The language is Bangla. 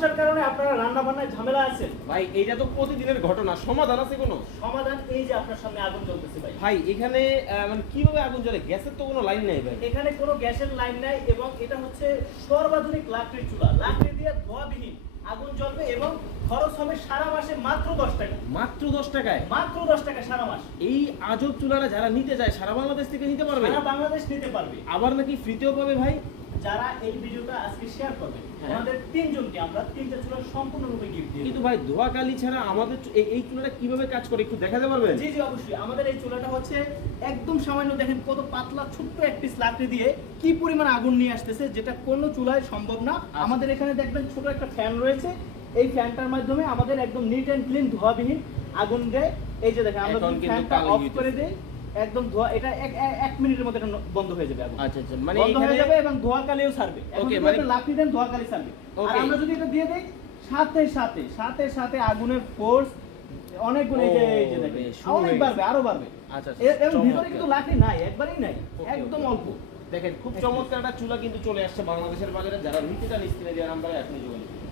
সমস্যার কারণে আপনারা রান্না বান্নায় ঝামেলা আছেন ভাই এটা তো প্রতিদিনের ঘটনা, সমাধান আছে কোনো? সমাধান এই যে আপনার সামনে আগুন জ্বলতেছে ভাই। ভাই এখানে মানে কিভাবে আগুন জ্বলে? গ্যাসের তো কোনো লাইন নেই ভাই। এখানে কোনো গ্যাসের লাইন নাই এবং এটা হচ্ছে সর্বাধুনিক লাকড়ির চুলা। লাকড়ি দিয়ে ধোঁয়াবিহীন আগুন জ্বলবে এবং খরচ হবে সারা মাসে মাত্র 10 টাকা। মাত্র 10 টাকায়? মাত্র 10 টাকা সারা মাস। এই আজব চুলাটা যারা নিতে চায় সারা বাংলাদেশ থেকে নিতে পারবে? সারা বাংলাদেশ নিতে পারবে। আবার নাকি ফ্রিতেও পাবে ভাই? যারা এই ভিডিওটা আজকে শেয়ার করবে হ্যাঁ। আমাদের তিনজনকে আমরা তিনটা চুলা সম্পূর্ণরূপে গিফট দিই। কিন্তু ভাই ধোয়া কালি ছাড়া আমাদের এই চুলাটা কিভাবে কাজ করে একটু দেখাতে পারবেন? জি জি অবশ্যই। আমাদের এই চুলাটা হচ্ছে একদম সামান্য, দেখেন কত পাতলা ছোট্ট এক পিস লাকড়ি দিয়ে কি পরিমাণ আগুন নিয়ে আসতেছে, যেটা কোনো চুলায় সম্ভব না। আমাদের এখানে দেখবেন ছোট একটা ফ্যান রয়েছে, এই ফ্যানটার মাধ্যমে আমাদের একদম নিট এন্ড ক্লিন ধোঁয়াবিহীন আগুন দেয়। এই যে দেখেন আমরা এখন যদি কিন্তু ফ্যানটা কালো অফ হয়ে করে দেই একদম ধোঁয়া, এটা এক মিনিটের মধ্যে এটা বন্ধ হয়ে যাবে আগুন। আচ্ছা আচ্ছা, মানে বন্ধ হয়ে এখানে যাবে এবং ধোঁয়া কালিও ছাড়বে। ওকে, এখন মানে যদি লাকড়ি দেন ধোঁয়া কালি ছাড়বে। আর ওকে। আমরা যদি এটা দিয়ে দেই সাথে সাথে আগুনের ফোর্স অনেক গুণ, এই যে দেখেন বেশ, শুরু অনেক হয়ে বাড়বে, আরো বাড়বে। আচ্ছা এবং ভিতরে চমৎকার। কিন্তু লাকড়ি নাই, একবারই নাই, ওকে, একদম ওকে। অল্প। দেখেন খুব চমৎকার একটা চুলা কিন্তু চলে আসছে বাংলাদেশের বাজারে। যারা নিতে চান স্ক্রিনে দেওয়া নাম্বারে এখনই যোগাযোগ করুন।